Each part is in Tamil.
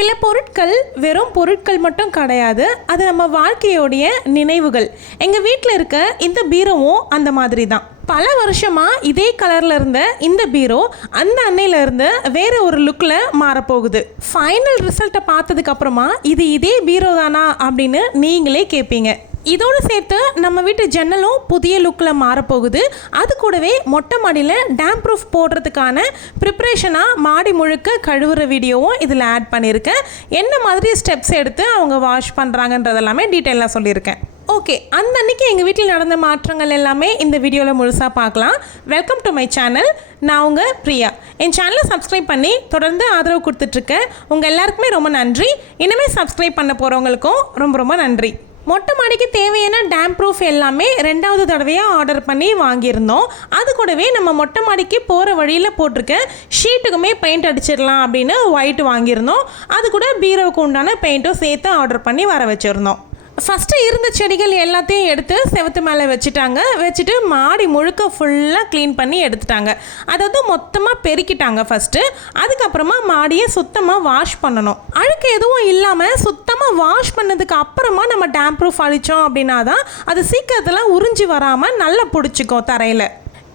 சில பொருட்கள் வெறும் பொருட்கள் மட்டும் கிடையாது, அது நம்ம வாழ்க்கையோடைய நினைவுகள். எங்கள் வீட்டில் இருக்க இந்த பீரோவும் அந்த மாதிரி தான். பல வருஷமாக இதே கலரில் இருந்த இந்த பீரோ அந்த அன்னையில இருந்து வேற ஒரு லுக்கில் மாறப்போகுது. ஃபைனல் ரிசல்ட்டை பார்த்ததுக்கு அப்புறமா இது இதே பீரோ தானா அப்படின்னு நீங்களே கேட்பீங்க. இதோடு சேர்த்து நம்ம வீட்டு ஜன்னலும் புதிய லுக்கில் மாறப்போகுது. அது கூடவே மொட்டை மாடியில் டேம் ப்ரூஃப் போடுறதுக்கான ப்ரிப்ரேஷனாக மாடி முழுக்க கழுவுற வீடியோவும் இதில் ஆட் பண்ணியிருக்கேன். என்ன மாதிரி ஸ்டெப்ஸ் எடுத்து அவங்க வாஷ் பண்ணுறாங்கன்றதெல்லாமே டீட்டெயிலாக சொல்லியிருக்கேன். ஓகே, அந்த அன்றைக்கி எங்கள் வீட்டில் நடந்த மாற்றங்கள் எல்லாமே இந்த வீடியோவில் முழுசாக பார்க்கலாம். Welcome to my channel. நான் உங்கள் பிரியா. என் சேனலை சப்ஸ்கிரைப் பண்ணி தொடர்ந்து ஆதரவு கொடுத்துட்ருக்கேன். உங்கள் எல்லாருக்குமே ரொம்ப நன்றி. இனிமேல் சப்ஸ்கிரைப் பண்ண போகிறவங்களுக்கும் ரொம்ப ரொம்ப நன்றி. மொட்டை மாடிக்கு தேவையான டேம் ப்ரூஃப் எல்லாமே 2வது தடவையாக ஆர்டர் பண்ணி வாங்கியிருந்தோம். அது கூடவே நம்ம மொட்டை மாடிக்கு போகிற வழியில் போட்டிருக்க ஷீட்டுக்குமே பெயிண்ட் அடிச்சிடலாம் அப்படின்னு ஒயிட் வாங்கியிருந்தோம். அது கூட பீரோவுக்கு உண்டான பெயிண்ட்டும் சேர்த்து ஆர்டர் பண்ணி வர வச்சுருந்தோம். ஃபஸ்ட்டு இருந்த செடிகள் எல்லாத்தையும் எடுத்து செவத்து மேலே வச்சுட்டு மாடி முழுக்க ஃபுல்லாக க்ளீன் பண்ணி எடுத்துட்டாங்க. அதாவது மொத்தமாக பெருக்கிட்டாங்க ஃபஸ்ட்டு. அதுக்கப்புறமா மாடியை சுத்தமாக வாஷ் பண்ணணும். அழுக்கு எதுவும் இல்லாமல் சுத்தமாக வாஷ் பண்ணதுக்கு அப்புறமா நம்ம டேம் ப்ரூஃப் அடித்தோம் அப்படின்னா தான் அது சீக்கிரத்தில் உறிஞ்சி வராமல் நல்லா பிடிச்சிக்கும் தரையில்.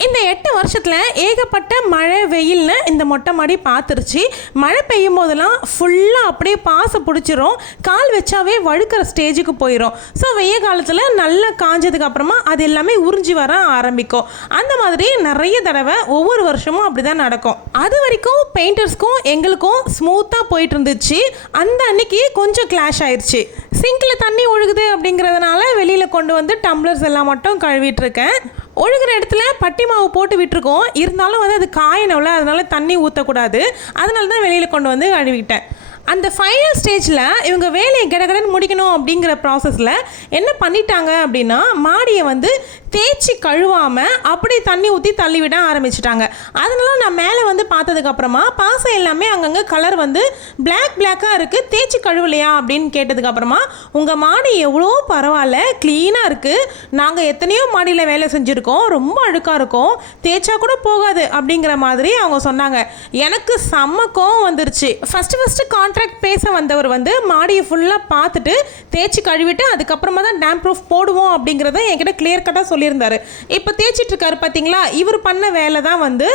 இந்த 8 வருஷத்தில் ஏகப்பட்ட மழை வெயில்னு இந்த மொட்டை மாடி பார்த்துருச்சு. மழை பெய்யும் போதெல்லாம் ஃபுல்லாக அப்படியே பாசை பிடிச்சிரும், கால் வச்சாவே வழுக்கிற ஸ்டேஜுக்கு போயிடும். ஸோ வெய்ய காலத்தில் நல்லா காஞ்சதுக்கு அப்புறமா அது எல்லாமே உறிஞ்சி வர ஆரம்பிக்கும். அந்த மாதிரி நிறைய தடவை ஒவ்வொரு வருஷமும் அப்படி தான் நடக்கும். அது வரைக்கும் பெயிண்டர்ஸ்க்கும் எங்களுக்கும் ஸ்மூத்தாக போயிட்டு இருந்துச்சு. அந்த அன்னைக்கு கொஞ்சம் கிளாஷ் ஆயிடுச்சு. சிங்கில் தண்ணி ஒழுகுது அப்படிங்கிறதுனால வெளியில் கொண்டு வந்து டம்ளர்ஸ் எல்லாம் மட்டும் கழுவிட்டுருக்கேன். ஒழுகிற இடத்துல பட்டி மாவு போட்டு விட்டுருக்கோம். இருந்தாலும் வந்து அது காயணும்ல, அதனால தண்ணி ஊற்றக்கூடாது. அதனால தான் வெளியில் கொண்டு வந்து கழுவிட்டேன். அந்த ஃபைனல் ஸ்டேஜில் இவங்க வேலையை கடகடன்னு முடிக்கணும் அப்படிங்கிற ப்ராசஸில் என்ன பண்ணிட்டாங்க அப்படின்னா, மாடியை வந்து தேய்ச்சி கழுவாமல் அப்படி தண்ணி ஊற்றி தள்ளிவிட ஆரம்பிச்சிட்டாங்க. அதனால நான் மேலே வந்து பார்த்ததுக்கப்புறமா பாசை எல்லாமே அங்கங்கே கலர் வந்து பிளாக்காக இருக்குது, தேய்ச்சி கழுவலையா அப்படின்னு கேட்டதுக்கப்புறமா, உங்கள் மாடி எவ்வளோ பரவாயில்ல, க்ளீனாக இருக்குது, நாங்கள் எத்தனையோ மாடியில் வேலை செஞ்சுருக்கோம், ரொம்ப அழுக்காக இருக்கும், தேய்ச்சா கூட போகாது அப்படிங்கிற மாதிரி அவங்க சொன்னாங்க. எனக்கு செம்ம கோவம் வந்துருச்சு. ஃபஸ்ட்டு கான்ட்ராக்ட் பேச வந்தவர் வந்து மாடியை ஃபுல்லாக பார்த்துட்டு தேய்ச்சி கழுவிட்டு அதுக்கப்புறமா தான் டேம் ப்ரூஃப் போடுவோம் அப்படிங்கிறத என்கிட்ட கிளியர் கட்டாக சொல்லியிருந்தாரு. இப்போ தேய்ச்சிட்டு இருக்காரு பார்த்தீங்களா, இவர் பண்ண வேலை தான் வந்து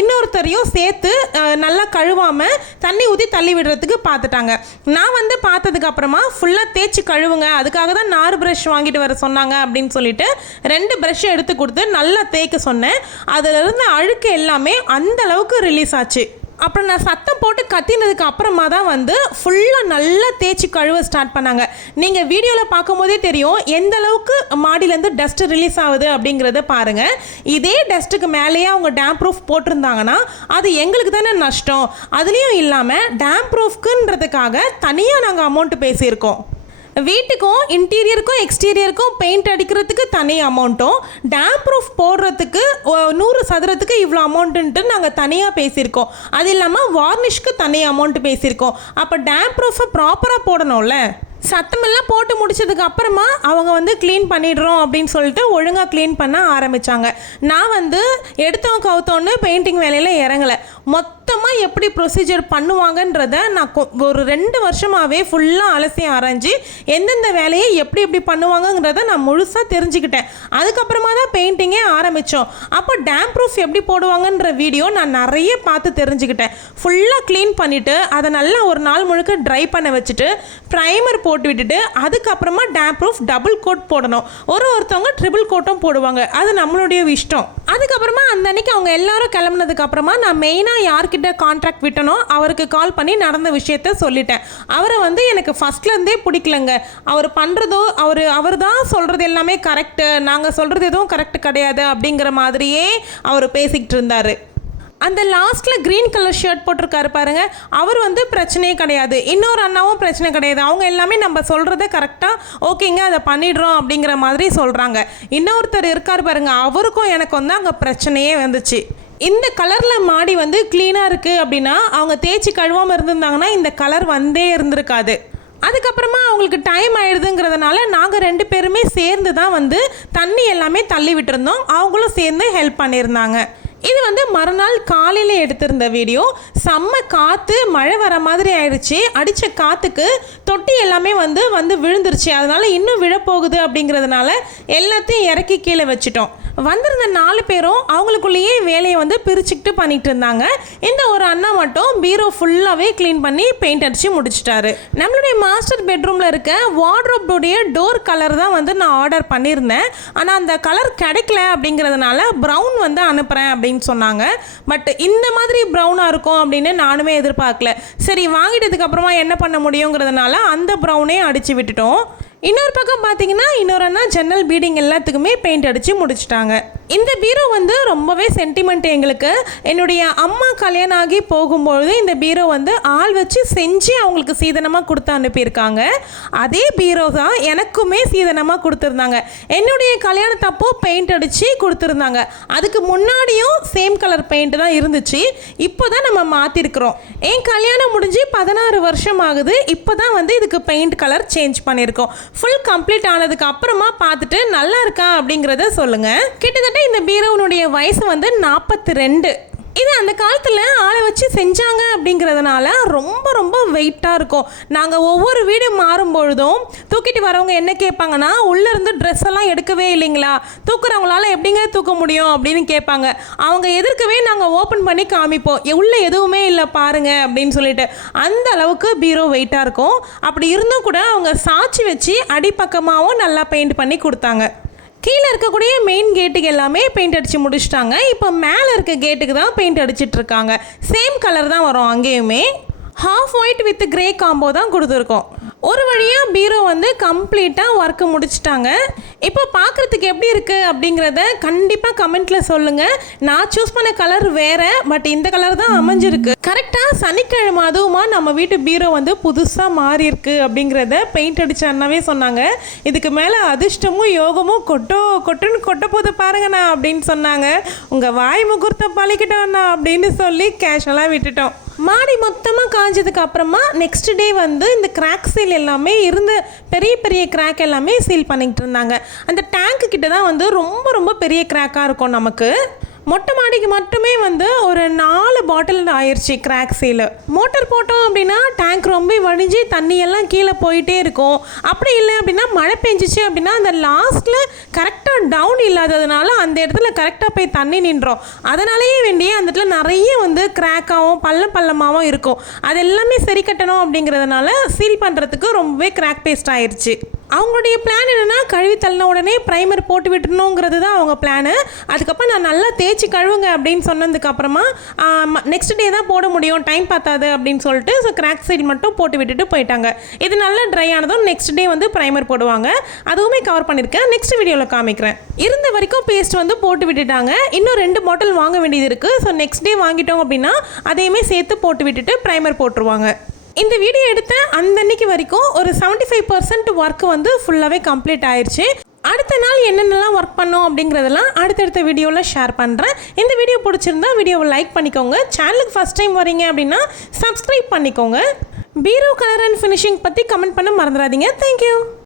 இன்னொருத்தரையும் சேர்த்து நல்லா கழுவாமல் தண்ணி ஊற்றி தள்ளி விடுறதுக்கு பார்த்துட்டாங்க. நான் வந்து பார்த்ததுக்கு அப்புறமா ஃபுல்லாக தேய்ச்சி கழுவுங்க, அதுக்காக தான் 4 ப்ரஷ் வாங்கிட்டு வர சொன்னாங்க அப்படின்னு சொல்லிட்டு 2 ப்ரஷ் எடுத்து கொடுத்து நல்லா தேய்க்க சொன்னேன். அதில் இருந்த அழுக்கு எல்லாமே அந்த அளவுக்கு ரிலீஸ் ஆச்சு. அப்புறம் நான் சத்தம் போட்டு கத்தினதுக்கு அப்புறமா தான் வந்து ஃபுல்லாக நல்லா தேய்ச்சி கழுவ ஸ்டார்ட் பண்ணாங்க. நீங்கள் வீடியோவில் பார்க்கும்போதே தெரியும் எந்த அளவுக்கு மாடியிலேருந்து டஸ்ட் ரிலீஸ் ஆகுது அப்படிங்கிறத பாருங்கள். இதே டஸ்ட்டுக்கு மேலேயே அவங்க டேம் ப்ரூஃப் போட்டிருந்தாங்கன்னா அது எங்களுக்கு தானே நஷ்டம். அதுலேயும் இல்லாமல் டேம் ப்ரூஃப்க்குன்றதுக்காக தனியாக நாங்கள் அமௌண்ட்டு பேசியிருக்கோம். வீட்டுக்கும் இன்டீரியருக்கும் எக்ஸ்டீரியருக்கும் பெயிண்ட் அடிக்கிறதுக்கு தனி அமௌண்ட்டும், டேம் ப்ரூஃப் போடுறதுக்கு 100 சதுரத்துக்கு இவ்வளோ அமௌண்ட்டுன்ட்டு நாங்கள் தனியாக பேசியிருக்கோம். அது இல்லாமல் வார்னிஷ்க்கு தனி அமௌண்ட்டு பேசியிருக்கோம். அப்போ டேம் ப்ரூஃபை ப்ராப்பராக போடணும்ல. சத்தமெல்லாம் போட்டு முடிச்சதுக்கு அப்புறமா அவங்க வந்து க்ளீன் பண்ணிடுறோம் அப்படின்னு சொல்லிட்டு ஒழுங்காக க்ளீன் பண்ண ஆரம்பித்தாங்க. நான் வந்து எடுத்தவங்க கவுத்தோன்னு பெயிண்டிங் வேலையில் இறங்கலை. மொத்தமாக எப்படி ப்ரொசீஜர் பண்ணுவாங்கன்றத நான் ஒரு 2 வருஷமாகவே ஃபுல்லாக அலசி ஆராய்ஞ்சு எந்தெந்த வேலையை எப்படி பண்ணுவாங்கங்கிறத நான் முழுசாக தெரிஞ்சுக்கிட்டேன். அதுக்கப்புறமா தான் பெயிண்டிங்கே ஆரம்பித்தோம். அப்போ டேம் ப்ரூஃப் எப்படி போடுவாங்கன்ற வீடியோ நான் நிறைய பார்த்து தெரிஞ்சுக்கிட்டேன். ஃபுல்லாக க்ளீன் பண்ணிவிட்டு அதை நல்லா ஒரு நாள் முழுக்க ட்ரை பண்ண வச்சுட்டு ப்ரைமர் போட்டு விட்டுட்டு அதுக்கப்புறமா டேம் ப்ரூஃப் டபுள் கோட் போடணும். ஒருத்தவங்க ட்ரிபிள் கோட்டும் போடுவாங்க, அது நம்மளுடைய இஷ்டம். அதுக்கப்புறமா அந்த அன்னைக்கு அவங்க எல்லாரும் கிளம்புனதுக்கு அப்புறமா நான் மெயினாக யார்கிட்ட கான்ட்ராக்ட் விட்டனோ அவருக்கு கால் பண்ணி நடந்த விஷயத்த சொல்லிட்டேன். அவரை வந்து எனக்கு ஃபஸ்ட்லேருந்தே பிடிக்கலங்க. அவர் பண்ணுறதோ அவர் தான் சொல்கிறது எல்லாமே கரெக்டு, நாங்கள் சொல்கிறது எதுவும் கரெக்டு கிடையாது அப்படிங்கிற மாதிரியே அவர் பேசிக்கிட்டு இருந்தார். அந்த லாஸ்ட்டில் க்ரீன் கலர் ஷர்ட் போட்டிருக்காரு பாருங்க, அவர் வந்து பிரச்சனையே கிடையாது, இன்னொரு அண்ணாவும் பிரச்சனை கிடையாது. அவங்க எல்லாமே நம்ம சொல்கிறத கரெக்டாக ஓகேங்க அதை பண்ணிடுறோம் அப்படிங்கிற மாதிரி சொல்கிறாங்க. இன்னொருத்தர் இருக்கார் பாருங்க, அவருக்கும் எனக்கு வந்து அங்கே பிரச்சனையே வந்துச்சு. இந்த கலரில் மாடி வந்து க்ளீனாக இருக்குது அப்படின்னா அவங்க தேய்ச்சி கழுவாமல் இருந்திருந்தாங்கன்னா இந்த கலர் வந்தே இருந்திருக்காது. அதுக்கப்புறமா அவங்களுக்கு டைம் ஆயிடுதுங்கிறதுனால நாங்கள் 2 பேருமே சேர்ந்து தான் வந்து தண்ணி எல்லாமே தள்ளி விட்டுருந்தோம். அவங்களும் சேர்ந்து ஹெல்ப் பண்ணியிருந்தாங்க. இது வந்து மறுநாள் காலையில் எடுத்திருந்த வீடியோ. செம்ம காற்று, மழை வர மாதிரி ஆயிடுச்சு. அடித்த காற்றுக்கு தொட்டி எல்லாமே வந்து விழுந்துருச்சு. அதனால் இன்னும் விழப்போகுது அப்படிங்கிறதுனால எல்லாத்தையும் இறக்கி கீழே வச்சுட்டோம். வந்திருந்த 4 பேரும் அவங்களுக்குள்ளேயே வேலையை வந்து பிரிச்சுக்கிட்டு பண்ணிட்டு இருந்தாங்க. இந்த ஒரு அண்ணா மட்டும் பீரோ ஃபுல்லாகவே க்ளீன் பண்ணி பெயிண்ட் அடித்து முடிச்சிட்டாரு. நம்மளுடைய மாஸ்டர் பெட்ரூமில் இருக்க வார்ட்ரோபுடைய டோர் கலர் தான் வந்து நான் ஆர்டர் பண்ணியிருந்தேன். ஆனால் அந்த கலர் கிடைக்கல அப்படிங்கிறதுனால ப்ரௌன் வந்து அனுப்புகிறேன் அப்படின்னு சொன்னாங்க. பட் இந்த மாதிரி ப்ரௌனாக இருக்கும் அப்படின்னு நானுமே எதிர்பார்க்கல. சரி, வாங்கிட்டதுக்கு அப்புறமா என்ன பண்ண முடியுங்கிறதுனால அந்த ப்ரௌனே அடித்து விட்டுட்டோம். இன்னொரு பக்கம் பார்த்தீங்கன்னா இன்னொரு அண்ணா ஜன்னல் பீடிங் எல்லாத்துக்குமே பெயிண்ட் அடித்து முடிச்சிட்டாங்க. இந்த பீரோ வந்து ரொம்பவே சென்டிமெண்ட் எங்களுக்கு. என்னுடைய அம்மா கல்யாணம் ஆகி போகும்பொழுது இந்த பீரோ வந்து ஆள் வச்சு செஞ்சு அவங்களுக்கு சீதனமாக கொடுத்து அனுப்பியிருக்காங்க. அதே பீரோ தான் எனக்குமே சீதனமாக கொடுத்துருந்தாங்க. என்னுடைய கல்யாணத்தப்போ பெயிண்ட் அடித்து கொடுத்துருந்தாங்க. அதுக்கு முன்னாடியும் சேம் கலர் பெயிண்ட் தான் இருந்துச்சு. இப்போ தான் நம்ம மாற்றிருக்கிறோம். என் கல்யாணம் முடிஞ்சு 16 வருஷம் ஆகுது. இப்போ தான் வந்து இதுக்கு பெயிண்ட் கலர் சேஞ்ச் பண்ணியிருக்கோம். ஃபுல் கம்ப்ளீட் ஆனதுக்கு அப்புறமா பார்த்துட்டு நல்லா இருக்கா அப்படிங்கிறத சொல்லுங்கள். கிட்டத்தட்ட இந்த பீரோனுடைய வயசு வந்து 42. இது அந்த காலத்தில் ஆளை வச்சு செஞ்சாங்க அப்படிங்கிறதுனால ரொம்ப ரொம்ப வெயிட்டாக இருக்கும். நாங்கள் ஒவ்வொரு வீடு மாறும்பொழுதும் தூக்கிட்டு வரவங்க என்ன கேட்பாங்கன்னா, உள்ளேருந்து ட்ரெஸ் எல்லாம் எடுக்கவே இல்லைங்களா, தூக்குறவங்களால எப்படிங்க தூக்க முடியும் அப்படின்னு கேட்பாங்க. அவங்க எதிர்க்கவே நாங்கள் ஓப்பன் பண்ணி காமிப்போம், உள்ளே எதுவுமே இல்லை பாருங்க அப்படின்னு சொல்லிட்டு. அந்த அளவுக்கு பீரோ வெயிட்டாக இருக்கும். அப்படி இருந்தும் கூட அவங்க சாட்சி வச்சு அடிப்பக்கமாகவும் நல்லா பெயிண்ட் பண்ணி கொடுத்தாங்க. கீழே இருக்கக்கூடிய மெயின் கேட்டுக்கு எல்லாமே பெயிண்ட் அடித்து முடிச்சிட்டாங்க. இப்போ மேலே இருக்க கேட்டுக்கு தான் பெயிண்ட் அடிச்சிட்டு இருக்காங்க. சேம் கலர் தான் வரும். அங்கேயுமே half white with grey combo தான் கொடுத்துருக்கோம். ஒரு வழியாக பீரோ வந்து கம்ப்ளீட்டாக ஒர்க்கு முடிச்சிட்டாங்க. இப்போ பார்க்குறதுக்கு எப்படி இருக்குது அப்படிங்கிறத கண்டிப்பாக கமெண்ட்டில் சொல்லுங்கள். நான் சூஸ் பண்ண கலர் வேறு, பட் இந்த கலர் தான் அமைஞ்சிருக்கு. கரெக்டாக சனிக்கிழமை அதுவுமா நம்ம வீட்டு பீரோ வந்து புதுசாக மாறி இருக்கு அப்படிங்கிறத பெயிண்ட் அடித்த அண்ணாவே சொன்னாங்க. இதுக்கு மேலே அதிர்ஷ்டமும் யோகமும் கொட்டுன்னு கொட்ட போது பாருங்கண்ணா அப்படின்னு சொன்னாங்க. உங்கள் வாய் முகூர்த்தம் பழிக்கிட்டோண்ணா அப்படின்னு சொல்லி கேஷுவலாக விட்டுட்டோம். மாடி மொத்தமாக காஞ்சதுக்கு அப்புறமா நெக்ஸ்ட் டே வந்து இந்த கிராக் சீல் எல்லாமே இருந்த பெரிய பெரிய கிராக் எல்லாமே சீல் பண்ணிக்கிட்டு இருந்தாங்க. அந்த டேங்க்கு கிட்ட தான் வந்து ரொம்ப ரொம்ப பெரிய கிராக்காக இருக்கும். நமக்கு மொட்டை மாடிக்கு மட்டுமே வந்து ஒரு 4 பாட்டில் ஆயிடுச்சு கிராக் சீலு. மோட்டர் போட்டோம் அப்படின்னா டேங்க் ரொம்ப வடிஞ்சு தண்ணியெல்லாம் கீழே போயிட்டே இருக்கும். அப்படி இல்லை அப்படின்னா மழை பெஞ்சிச்சு அப்படின்னா அந்த லாஸ்ட்டில் கரெக்டாக டவுன் இல்லாததுனால அந்த இடத்துல கரெக்டாக போய் தண்ணி நின்றோம். அதனாலேயே வேண்டிய அந்த இடத்துல நிறைய வந்து கிராக்காகவும் பள்ளமாகவும் இருக்கும். அது எல்லாமே சரி கட்டணும் அப்படிங்கிறதுனால சீல் பண்ணுறதுக்கு ரொம்பவே கிராக் பேஸ்ட் ஆயிடுச்சு. அவங்களுடைய பிளான் என்னென்னா, கழுவி தள்ளின உடனே ப்ரைமர் போட்டு விட்டுணுங்கிறது தான் அவங்க பிளானு. அதுக்கப்புறம் நான் நல்லா தேய்ச்சி கழுவுங்க அப்படின்னு சொன்னதுக்கப்புறமா நெக்ஸ்ட் டே தான் போட முடியும், டைம் பார்த்தாது அப்படின்னு சொல்லிட்டு கிராக் சைடு மட்டும் போட்டு விட்டுட்டு போயிட்டாங்க. இது நல்லா ட்ரை ஆனதும் நெக்ஸ்ட் டே வந்து ப்ரைமர் போடுவாங்க. அதுவுமே கவர் பண்ணியிருக்கேன், நெக்ஸ்ட் வீடியோவில் காமிக்கிறேன். இருந்த வரைக்கும் பேஸ்ட் வந்து போட்டு விட்டுட்டாங்க. இன்னும் 2 பாட்டில் வாங்க வேண்டியது இருக்குது. ஸோ நெக்ஸ்ட் டே வாங்கிட்டோம் அப்படின்னா அதையுமே சேர்த்து போட்டு விட்டுட்டு ப்ரைமர் போட்டுருவாங்க. இந்த வீடியோ எடுத்த அந்த அன்னைக்கு வரைக்கும் ஒரு 75% ஒர்க் வந்து ஃபுல்லாகவே கம்ப்ளீட் ஆயிடுச்சு. அடுத்த நாள் என்னென்னலாம் ஒர்க் பண்ணோம் அப்படிங்கிறதெல்லாம் அடுத்தடுத்த வீடியோவில் ஷேர் பண்ணுறேன். இந்த வீடியோ பிடிச்சிருந்தா வீடியோவை லைக் பண்ணிக்கோங்க. சேனலுக்கு ஃபஸ்ட் டைம் வரீங்க அப்படின்னா சப்ஸ்கிரைப் பண்ணிக்கோங்க. பீரோ கலர் அண்ட் ஃபினிஷிங் பற்றி கமெண்ட் பண்ண மறந்துடாதீங்க. தேங்க்யூ.